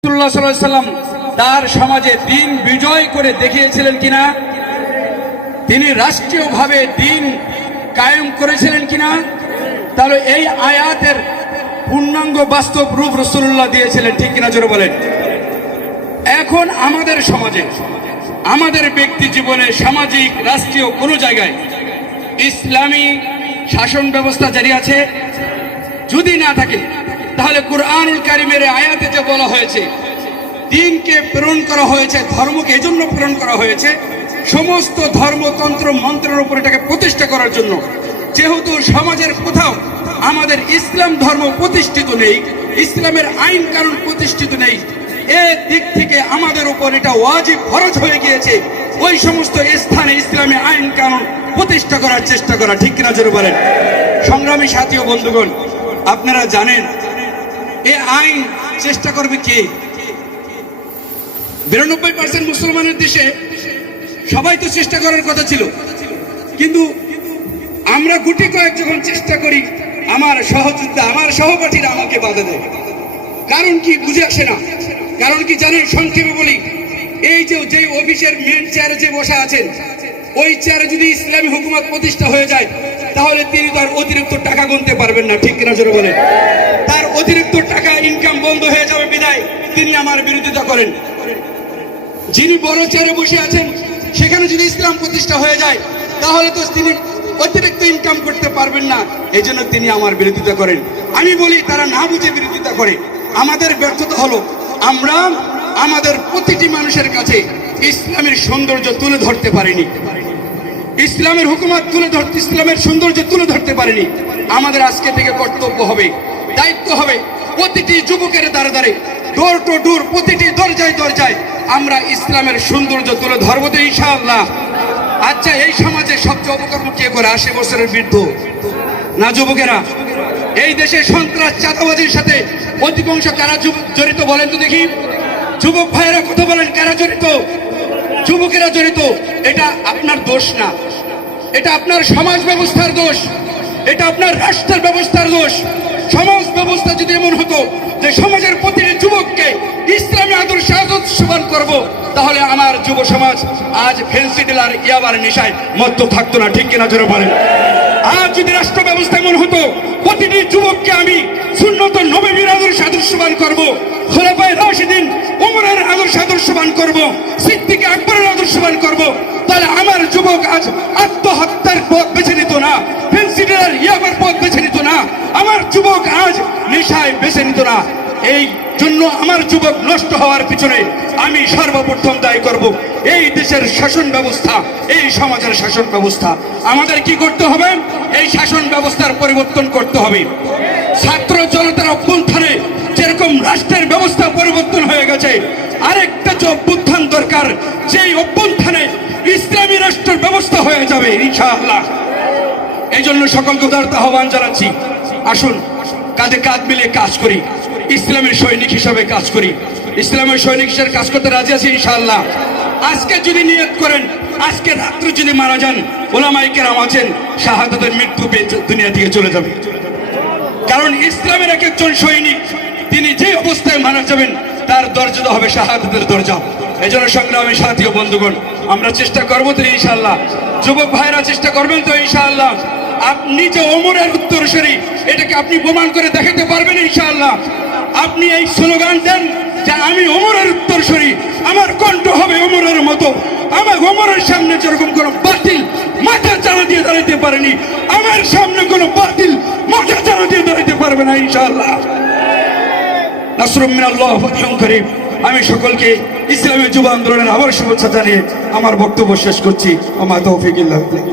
রাসূলুল্লাহ সাল্লাল্লাহু আলাইহি ওয়াসাল্লাম তার সমাজে দ্বীন বিজয় করে দেখিয়েছিলেন কিনা? তিনি রাষ্ট্রীয়ভাবে দ্বীন কায়েম করেছিলেন কিনা? তাহলে এই আয়াতের পূর্ণাঙ্গ বাস্তব রূপ রাসূলুল্লাহ দিয়েছিলেন, ঠিক কিনা জোরে বলেন। এখন আমাদের সমাজে, আমাদের ব্যক্তি জীবনে, সামাজিক রাষ্ট্রীয় কোনো জায়গায় ইসলামী শাসন ব্যবস্থা জারি আছে? যদি না থাকে তাহলে কুরআনুল কারীমের আয়াতে যে বলা হয়েছে দ্বীনকে প্রেরণ করা হয়েছে, ধর্মকে এজন্য প্রেরণ করা হয়েছে সমস্ত ধর্মতন্ত্র মন্ত্রের উপর এটাকে প্রতিষ্ঠা করার জন্য। যেহেতু সমাজের কোথাও আমাদের ইসলাম ধর্ম প্রতিষ্ঠিত নেই, ইসলামের আইন কানুন প্রতিষ্ঠিত নেই, এই দিক থেকে আমাদের উপর এটা ওয়াজিব ফরজ হয়ে গিয়েছে ওই সমস্ত স্থানে ইসলামী আইন কানুন প্রতিষ্ঠা করার চেষ্টা করা, ঠিক কিনা জোরে বলেন। সংগ্রামী সাথী ও বন্ধুগণ, আপনারা জানেন এই আইন চেষ্টা করবে কে? 92% মুসলমানের দেশে সবাই তো চেষ্টা করার কথা ছিল, কিন্তু আমরা গুটি কয়েক যখন চেষ্টা করি আমার সহযোদ্ধা, আমার সহপাঠীরা আমাকে বাধা দেয়। কারণ কি বুঝে আসে না। কারণ কি জানেন? সংক্ষেপে বলি, এই যে অফিসের মেন চেয়ারে যে বসা আছেন, ওই চেয়ারে যদি ইসলামী হুকুমত প্রতিষ্ঠা হয়ে যায় তাহলে তিনি তার অতিরিক্ত টাকা গুনতে পারবেন না, ঠিক কিনা জোরে বলেন। তার অতিরিক্ত টাকা ইনকাম বন্ধ হয়ে যাবে বিদায় তিনি আমার বিরোধিতা করেন। যিনি বড় চেয়ারে বসে আছেন সেখানে যদি ইসলাম প্রতিষ্ঠা হয়ে যায় তাহলে তো তিনি অতিরিক্ত ইনকাম করতে পারবেন না, এই জন্য তিনি আমার বিরোধিতা করেন। আমি বলি তারা না বুঝে বিরোধিতা করে। আমাদের ব্যর্থতা হলো আমরা আমাদের প্রতিটি মানুষের কাছে ইসলামের সৌন্দর্য তুলে ধরতে পারিনি, ইসলামের হুকুমত তুলে ধরতে, ইসলামের সৌন্দর্য তুলে ধরতে পারিনি। আমাদের আজকে থেকে কর্তব্য হবে, দায়িত্ব হবে প্রতিটি যুবকের দ্বারে দ্বারে, ডোর টু ডোর, প্রতিটি দরজায় দরজায় আমরা ইসলামের সৌন্দর্য তুলে ধরবো তো ইনশাআল্লাহ। আচ্ছা, এই সমাজে সবচেয়ে অপকর্ম কে করে? 80 বছরের বৃদ্ধ না যুবকেরা? এই দেশে সন্ত্রাস চাঁদাবাজির সাথে অধিকাংশ কারা জড়িত বলেন তো দেখি? যুবক ভাইয়েরা কথা বলেন, কারা জড়িত? যুবকেরা জড়িত। এটা আপনার দোষ না, এটা আপনার সমাজ ব্যবস্থার দোষ, এটা আপনার রাষ্ট্রের ব্যবস্থার দোষ। সমাজ ব্যবস্থা যদি এমন হতো যে সমাজের প্রতিটি যুবককে ইসলামী আদর্শে আদর্শবান করব, তাহলে আমার যুব সমাজ আজ ফেন্সিডিল আর ইয়াবার নেশায় মত্ত থাকতো না, ঠিক কিনা জোরে বলেন। আজ যদি রাষ্ট্র ব্যবস্থা এমন হতো প্রতিটি যুবককে আমি সুন্নত নবীর আদর্শে আদর্শবান করব, খোলাফায়ে রাশিদিন ওমরের আদর্শে আদর্শবান করব, সিদ্দিক আকবরের আদর্শবান করব, তাহলে আমার যুবক আজ আত্মহত্যার পথ বেছে নিত না, ফেন্সিডিল আর ইয়াবার পথ বেছে নিত না, আমার যুবক আজ নেশায় বেছে নিত না। এই জন্য আমার যুবক নষ্ট হওয়ার পিছনে আমি সর্বপ্রথম দায়ী করব এই দেশের শাসন ব্যবস্থা, এই সমাজের শাসন ব্যবস্থা। আমাদের কি করতে হবে? এই শাসন ব্যবস্থার পরিবর্তন করতে হবে। ছাত্র জনতার অভ্যুত্থানে যেরকম রাষ্ট্রের ব্যবস্থা পরিবর্তন হয়ে গেছে, আরেকটা যে অভ্যুত্থান দরকার, যেই অভ্যুত্থানে ইসলামী রাষ্ট্রের ব্যবস্থা হয়ে যাবে ইনশাআল্লাহ। এই জন্য সকলকে উদারতা আহ্বান জানাচ্ছি, আসুন কাঁধে কাঁধ মিলে কাজ করি, ইসলামের সৈনিক হিসাবে কাজ করি। ইসলামের সৈনিক হিসেবে কাজ করতে রাজি আছি ইনশাআল্লাহ। আজকে যদি নিয়ত করেন, আজকে রাত্রে যদি মারা যান, ওলামায়ে কেরাম আছেন শাহাদাতের মৃত্যু পেয়ে দুনিয়া থেকে চলে যাবে। কারণ ইসলামের এক একজন সৈনিক তিনি যে অবস্থায় মারা যাবেন তার দরজা হবে শাহাদাতের দরজা। এই জন্য সংগ্রামী সাথী ও বন্ধুগণ, আমরা চেষ্টা করবো তো ইনশাআল্লাহ। যুবক ভাইরা চেষ্টা করবেন তো ইনশাআল্লাহ। আপনি যে ওমরের উত্তরসূরি, এটাকে আপনি প্রমাণ করে দেখাতে পারবেন ইনশাআল্লাহ। আপনি এই স্লোগান দেন যে আমি ওমরের উত্তরসূরি, আমার কণ্ঠ হবে ওমরের মতো, আমার ওমরের সামনে যেরকম কোনো বাতিল মাথা চাড়া দিয়ে দাঁড়াতে পারেনি, আমার সামনে কোনো বাতিল মাথা চাড়া দিয়ে দাঁড়াতে পারবে না ইনশাআল্লাহ। নাসরুম মিনাল্লাহ ওয়া ফাতহুন করিম। আমি সকলকে ইসলামী যুব আন্দোলনের আবার শুভেচ্ছা জানিয়ে আমার বক্তব্য শেষ করছি। ওয়া মা তাওফীক ইল্লা বিল্লাহ।